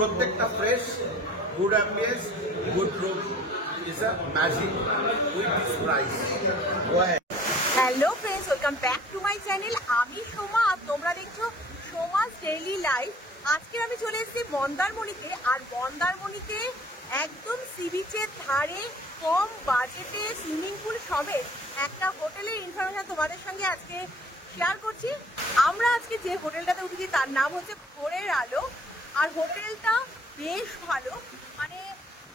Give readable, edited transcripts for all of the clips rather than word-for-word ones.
প্রত্যেকটা fresh, good ambience, good room is a magic with this price. Hello friends, welcome back to my channel. আমি সোমা আর তোমরা দেখছো Soma's daily life. আজকে আমি চলে এসেছি মন্দারমণিতে, আর মন্দারমণিতে একদম সি বিচের ধারে কম বাজেটে সুইমিং পুল সমেত একটা হোটেলের ইনফরমেশন তোমাদের সঙ্গে আজকে শেয়ার করছি। আমরা আজকে যে হোটেলটাতে উঠেছি তার নাম হচ্ছে ভোরের আলো, আর হোটেলটা বেশ ভালো, মানে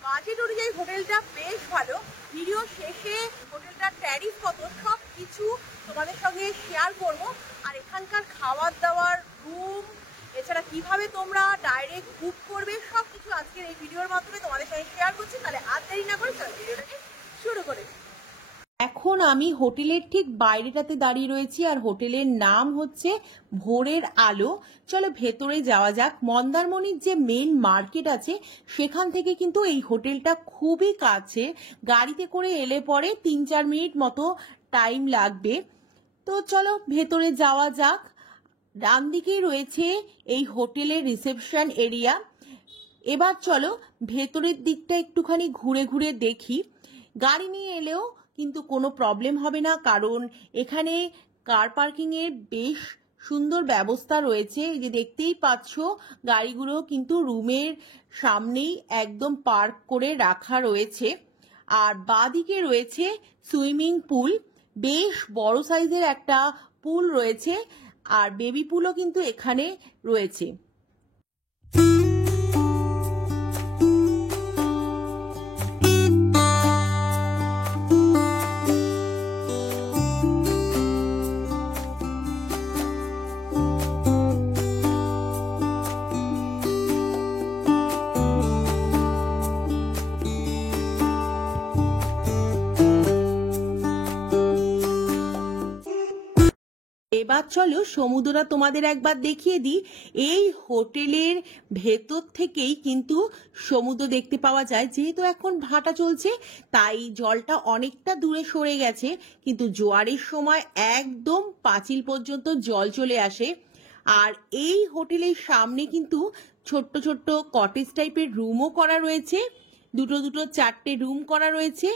বাজেট অনুযায়ী হোটেলটা বেশ ভালো। ভিডিও শেষে হোটেলটার ট্যারিফ কত সব কিছু তোমাদের সঙ্গে শেয়ার করব। আর এখানকার খাবার দাবার, রুম, এছাড়া কিভাবে তোমরা ডাইরেক্ট বুক করবে সব কিছু আজকের এই ভিডিওর মাধ্যমে তোমাদের সঙ্গে শেয়ার করছি। তাহলে আর দেরি না করে চলো ভিডিওটাকে শুরু করে। এখন আমি হোটেলের ঠিক বাইরেটাতে দাঁড়িয়ে রয়েছি, আর হোটেলের নাম হচ্ছে ভোরের আলো। চলো ভেতরে যাওয়া যাক। মন্দারমণির যে মেন মার্কেট আছে সেখান থেকে কিন্তু এই হোটেলটা খুবই কাছে, গাড়িতে করে এলে পরে 3-4 মিনিট মতো টাইম লাগবে। তো চলো ভেতরে যাওয়া যাক। ডান দিকেই রয়েছে এই হোটেলের রিসেপশন এরিয়া। এবার চলো ভেতরের দিকটা একটুখানি ঘুরে ঘুরে দেখি। গাড়ি নিয়ে এলেও কিন্তু কোনো প্রবলেম হবে না, কারণ এখানে কার পার্কিং এর বেশ সুন্দর ব্যবস্থা রয়েছে। এই যে দেখতেই পাচ্ছ, গাড়িগুলো কিন্তু রুমের সামনেই একদম পার্ক করে রাখা রয়েছে। আর বাঁদিকে রয়েছে সুইমিং পুল, বেশ বড় সাইজের একটা পুল রয়েছে, আর বেবি পুলও কিন্তু এখানে রয়েছে। এবার চলো সমুদ্রটা তোমাদের একবার দেখিয়ে দিই। এই হোটেলের ভেতর থেকেই কিন্তু সমুদ্র দেখতে পাওয়া যায়। যেহেতু এখন ভাটা চলছে তাই জলটা অনেকটা দূরে সরে গেছে, কিন্তু জোয়ারের সময় একদম পাঁচিল পর্যন্ত জল চলে আসে। আর এই হোটেলের সামনে কিন্তু ছোট্ট ছোট্ট কটেজ টাইপের রুমও করা রয়েছে, দুটো 4টে রুম করা রয়েছে।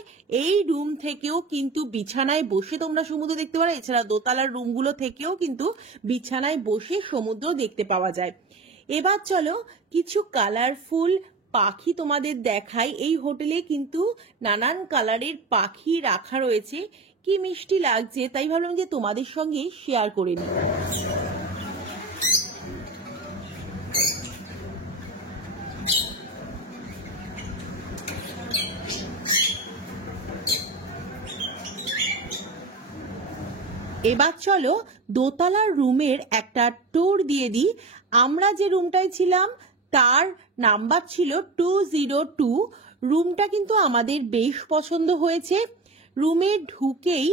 এই রুম থেকেও কিন্তু বিছানায় বসে তোমরা সমুদ্র দেখতে পারো। এছাড়া দোতলার রুমগুলো থেকেও কিন্তু বিছানায় বসে সমুদ্র দেখতে পাওয়া যায়। এবার চলো কিছু কালারফুল পাখি তোমাদের দেখাই। এই হোটেলে কিন্তু নানান কালারের পাখি রাখা রয়েছে, কি মিষ্টি লাগছে, তাই ভাবলাম যে তোমাদের সঙ্গে শেয়ার করে নিই। এবার চলো দোতলার রুমের একটা ট্যুর দিয়ে দিই। আমরা যে রুমটায় ছিলাম তার নাম্বার ছিল 202। রুমটা কিন্তু আমাদের বেশ পছন্দ হয়েছে। রুমে ঢুকেই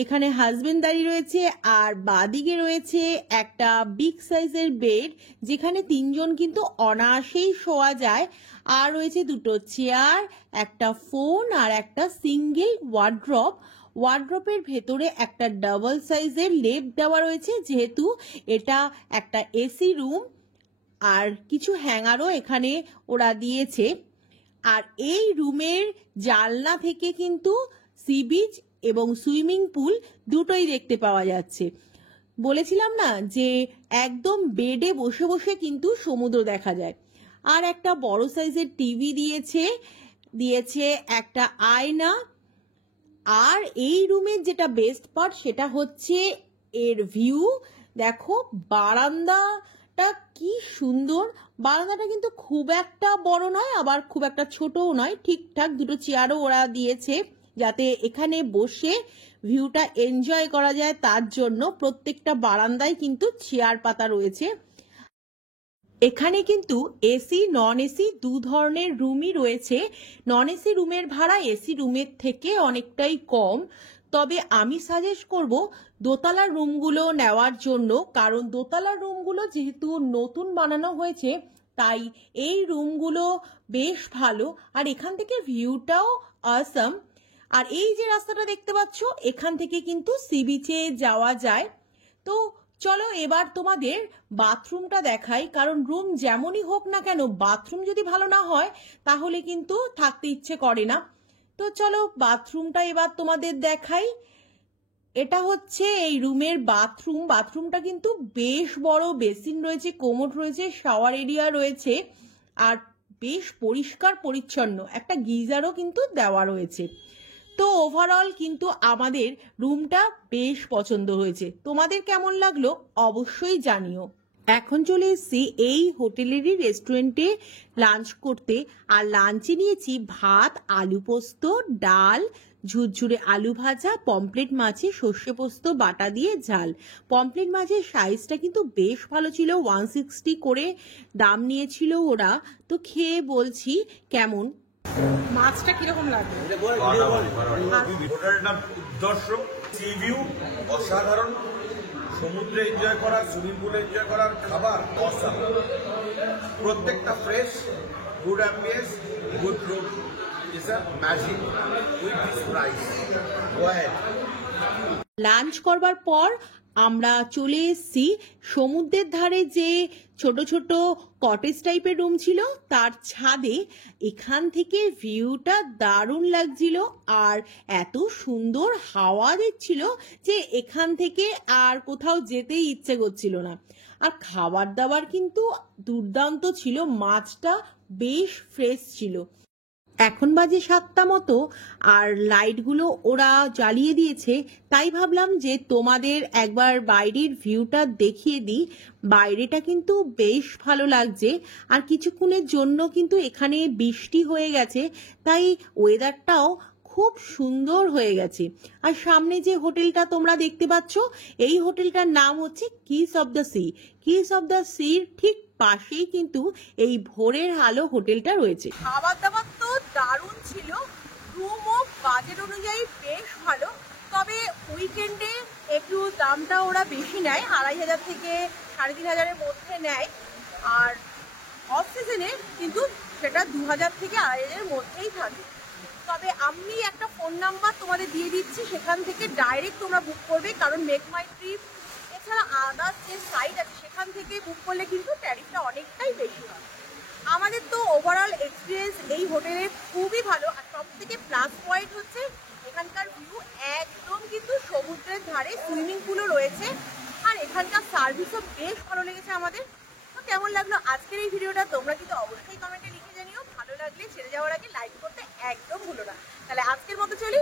এখানে হাজবেন্ড দাঁড়িয়ে রয়েছে, আর বাদিকে রয়েছে একটা বিগ সাইজের বেড, যেখানে 3 জন কিন্তু অনায়াসেই শোয়া যায়। আর রয়েছে 2টো চেয়ার, একটা ফোন, আর একটা সিঙ্গেল ওয়ার্ড্রপ। ওয়ার্ড্রপের ভেতরে একটা ডাবল সাইজের লেপ দেওয়া রয়েছে, যেহেতু এটা একটা এসি রুম। আর কিছু হ্যাঙ্গারও এখানে ওরা দিয়েছে। আর এই রুমের জানলা থেকে কিন্তু সি বিচ এবং সুইমিং পুল দুটোই দেখতে পাওয়া যাচ্ছে। বলেছিলাম না যে একদম বেডে বসে বসে কিন্তু সমুদ্র দেখা যায়। আর একটা বড় সাইজের টিভি দিয়েছে একটা আয়না। আর এই রুমের যেটা বেস্ট পার্ট সেটা হচ্ছে এর ভিউ। দেখো বারান্দাটা কি সুন্দর। বারান্দাটা কিন্তু খুব একটা বড় নয়, আবার খুব একটা ছোটও নয়, ঠিকঠাক। 2টো চেয়ারও ওরা দিয়েছে যাতে এখানে বসে ভিউটা এনজয় করা যায়, তার জন্য প্রত্যেকটা বারান্দায় কিন্তু চেয়ার পাতা রয়েছে। এখানে কিন্তু এসি নন এসি 2 ধরনের রুমই রয়েছে। নন এসি রুমের ভাড়া এসি রুমের থেকে অনেকটাই কম, তবে আমি সাজেস্ট করব দোতলার রুমগুলো নেওয়ার জন্য, কারণ দোতলার রুমগুলো যেহেতু নতুন বানানো হয়েছে তাই এই রুমগুলো বেশ ভালো। আর এখান থেকে ভিউটাও অসাম। আর এই যে রাস্তাটা দেখতে পাচ্ছ, এখান থেকে কিন্তু সি বিচে যাওয়া যায়। তো চলো এবার তোমাদের বাথরুমটা দেখাই, কারণ রুম যেমনই হোক না কেন বাথরুম যদি ভালো না হয় তাহলে কিন্তু থাকতে ইচ্ছে করে না। তো চলো বাথরুমটা এবার তোমাদের দেখাই। এটা হচ্ছে এই রুমের বাথরুম। বাথরুমটা কিন্তু বেশ বড়, বেসিন রয়েছে, কোমোড রয়েছে, শাওয়ার এরিয়া রয়েছে, আর বেশ পরিষ্কার পরিচ্ছন্ন, একটা গিজারও কিন্তু দেওয়া রয়েছে। তো ওভারঅল কিন্তু আমাদের রুমটা বেশ পছন্দ হয়েছে। তোমাদের কেমন লাগলো অবশ্যই জানিও। এখন চলে এসেছি এই হোটেলেরই রেস্টুরেন্টে লাঞ্চ করতে, আর লাঞ্চে নিয়েছি ভাত, আলু পোস্ত, ডাল, ঝুরঝুরে আলু ভাজা, পমপ্লেট মাছে সর্ষে পোস্ত বাটা দিয়ে ঝাল। পমপ্লেট মাছের সাইজটা কিন্তু বেশ ভালো ছিল, 160 করে দাম নিয়েছিল ওরা। তো খেয়ে বলছি কেমন, মাছটা কিরকম লাগলো। হোটেলটার উদ্দেশ্য সি ভিউ অসাধারণ, সমুদ্রে এনজয় করা, সুইমিং পুলে এনজয় করার, খাবার অসাম, প্রত্যেকটা fresh, good ambience, good room, is a magic with this price. Lunch করবার পর আমরা চলে এসেছি সমুদ্রের ধারে যে ছোট ছোট কটেজ টাইপের রুম ছিল তার ছাদে। এখান থেকে ভিউটা দারুণ লাগছিল, আর এত সুন্দর হাওয়া দিচ্ছিল যে এখান থেকে আর কোথাও যেতেই ইচ্ছে করছিল না। আর খাবার দাবার কিন্তু দুর্দান্ত ছিল, মাছটা বেশ ফ্রেশ ছিল। এখন বাজে 7টা মতো, আর লাইটগুলো ওরা জ্বালিয়ে দিয়েছে, তাই ভাবলাম যে তোমাদের একবার বাইরের ভিউটা দেখিয়ে দিই। বাইরেটা কিন্তু বেশ ভালো লাগছে, আর কিছুক্ষণের জন্য কিন্তু এখানে বৃষ্টি হয়ে গেছে, তাই ওয়েদারটাও খুব সুন্দর হয়ে গেছে। আর সামনে যে হোটেলটা তোমরা দেখতে পাচ্ছ, এই হোটেলটার নাম হচ্ছে kiss of the sea. Kiss of the সির ঠিক পাশেই কিন্তু এই ভোরের আলো হোটেলটা রয়েছে। খাবার দাবার তো দারুণ ছিল, রুমও বাজেট অনুযায়ী বেশ ভালো, তবে উইকেন্ডে একটু দামটা ওরা বেশি নেয়, 2500 থেকে 3500-এর মধ্যে নেয়, আর অফ সিজনে কিন্তু সেটা 2000 থেকে 2500-এর মধ্যেই থাকে। তবে আমি একটা ফোন নাম্বার তোমাদের দিয়ে দিচ্ছি, সেখান থেকে ডাইরেক্ট তোমরা বুক করবে, কারণ মেক মাই ট্রিপ এছাড়া আদার্স যে সাইট আছে সেখান থেকে বুক করলে কিন্তু ট্যারিফটা অনেকটাই বেশি হয়। আমাদের তো ওভারঅল এক্সপিরিয়েন্স এই হোটেলে খুবই ভালো, আর সব থেকে প্লাস পয়েন্ট হচ্ছে এখানকার ভিউ একদম কিন্তু সমুদ্রের ধারে, সুইমিং পুলও রয়েছে, আর এখানকার সার্ভিসও বেশ ভালো লেগেছে আমাদের। তো কেমন লাগলো আজকের এই ভিডিওটা তোমরা কিন্তু অবশ্যই কমেন্টে লিখে জানিও। ভালো লাগলে ছেড়ে যাওয়ার আগে লাইক করতে একদম ভুলো না। তাহলে আজকের মতো চলি,